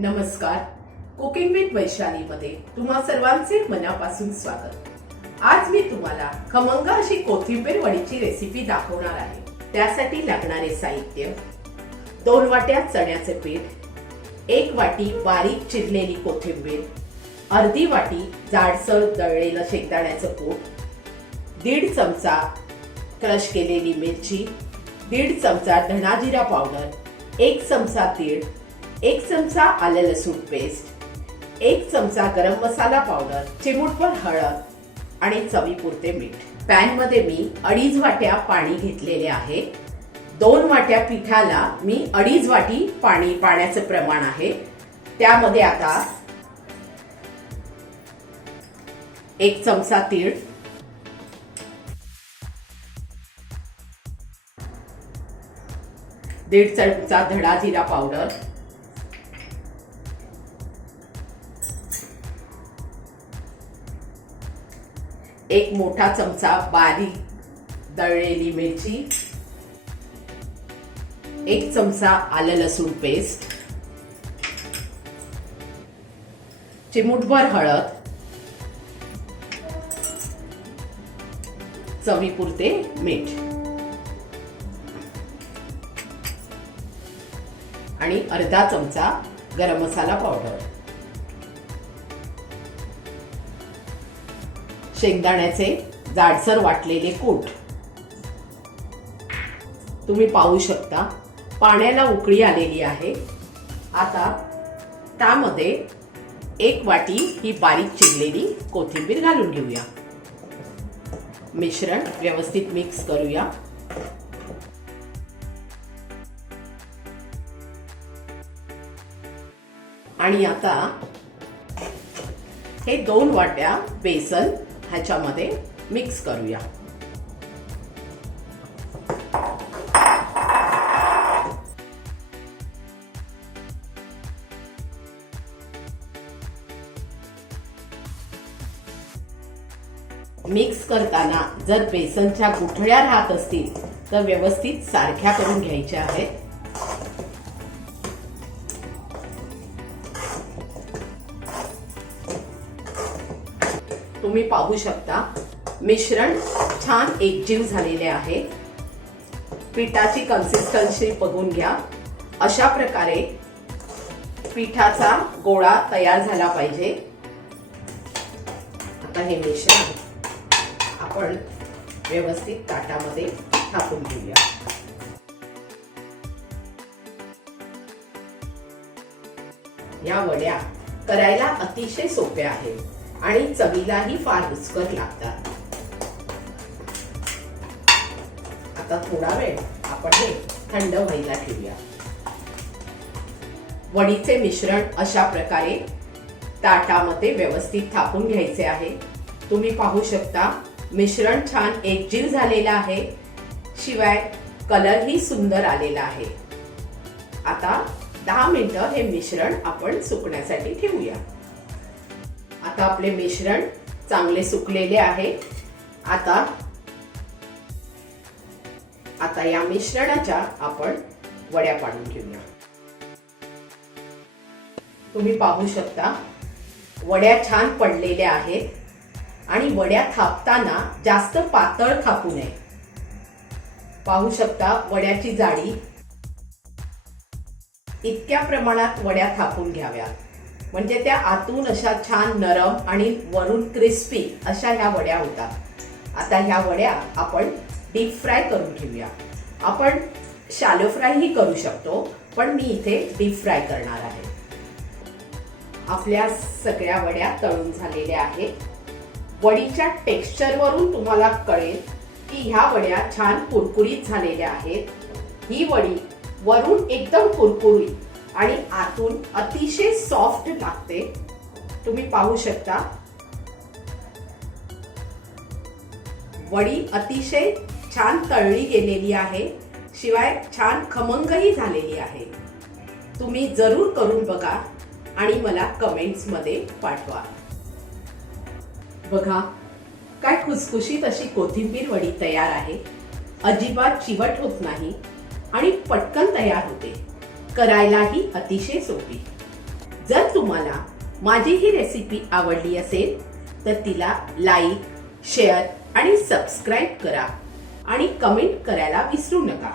नमस्कार. Cooking with Vaishali मध्ये तुम्हा सर्वांचे मनापासून स्वागत. आज मी तुम्हाला खमंग अशी कोथिंबीर वडीची रेसिपी दाखवणार आहे. त्यासाठी लागणारे साहित्य: 2 वाट्या चण्याचे पीठ, 1 वाटी बारीक चिरलेली कोथिंबीर, अर्धी वाटी जाडसर दळलेलं शेंगदाण्याचं कूट, 1.5 चमचा क्रश केलेली मिरची, 1.5 चमचा धना जिरा पावडर, 1 चमचा तीळ, 1 चमचा आले लसूण पेस्ट, 1 चमचा गरम मसाला पावडर, चिमूटभर हळद आणि चवीपुरते मीठ. पॅन मध्ये मी 2.5 वाट्या पाणी घेतलेले आहे. 2 वाट्या पिठाला मी 2.5 वाटी पाण्याचं प्रमाण आहे. त्यामध्ये आता 1 चमचा तीळ, 1.5 चमचा धना जिरा पावडर, 1 मोठा चमचा बारीक दळलेली मिरची, 1 चमचा आलं लसूण पेस्ट, चिमूटभर हळद, चवीपुरते मीठ आणि अर्धा चमचा गरम मसाला पावडर. शेंगदाण्याचे जाडसर वाटलेले कूट. तुम्ही पाहू शकता पाण्याला उकळी आलेली आहे. आता त्यामध्ये 1 वाटी ही बारीक चिरलेली कोथिंबीर घालून घेऊया. मिश्रण व्यवस्थित मिक्स करूया. आणि आता हे 2 वाट्या बेसन ह्याच्यामध्ये मिक्स करूया. मिक्स करताना जर बेसनच्या गुठळ्या राहत असतील तर व्यवस्थित सारख्या करून घ्यायच्या आहेत. तुम्ही पाहू शकता मिश्रण छान एकजीव झालेले आहे. पिठाची कन्सिस्टन्सी बघून घ्या. अशा प्रकारे पिठाचा गोळा तयार झाला पाहिजे. आता हे मिश्रण आपण व्यवस्थित ताटामध्ये थापून घेऊया. या वड्या करायला अतिशय सोप्या आहेत आणि चवीलाही फार रुचकर लागतात. आता थोडा वेळ आपण हे थंड व्हायला ठेवूया. वडीचे मिश्रण अशा प्रकारे ताटामध्ये व्यवस्थित थापून घ्यायचे आहे. तुम्ही पाहू शकता मिश्रण छान एकजीव झालेलं आहे. शिवाय कलरही सुंदर आलेला आहे. आता 10 मिनिटं हे मिश्रण आपण सुकण्यासाठी ठेवूया. आता आपले मिश्रण चांगले सुकलेले आहे. आता या मिश्रणाच्या आपण वड्या पाडून घेऊया. तुम्ही पाहू शकता वड्या छान पडलेल्या आहेत आणि वड्या थापताना जास्त पातळ थापू नये. पाहू शकता वड्याची जाडी. इतक्या प्रमाणात वड्या थापून घ्याव्यात म्हणजे त्या आतून अशा छान नरम आणि वरून क्रिस्पी अशा ह्या वड्या होतात. आता ह्या वड्या आपण डीप फ्राय करून घेऊया. आपण शॅलो फ्राय ही करू शकतो पण मी इथे डीप फ्राय करणार आहे. आपल्या सगळ्या वड्या तळून झालेल्या आहेत. वडीच्या टेक्स्चरवरून तुम्हाला कळेल की ह्या वड्या छान कुरकुरीत झालेल्या आहेत. ही वडी वरून एकदम कुरकुरीत आणि आतून अतिशय सॉफ्ट लागते. तुम्ही पाहू शकता वडी अतिशय छान तळली गेलेली आहे. शिवाय छान खमंगही झालेली आहे. तुम्ही जरूर करून बघा आणि मला कमेंट्स मध्ये पाठवा. बघा काय खुसखुशीत अशी कोथिंबीर वडी तयार आहे. अजिबात चिवट होत नाही आणि पटकन तयार होते. करायलाही अतिशय सोपी. जर तुम्हाला माझी ही रेसिपी आवडली असेल तर तिला लाईक, शेअर आणि सबस्क्राईब करा आणि कमेंट करायला विसरू नका.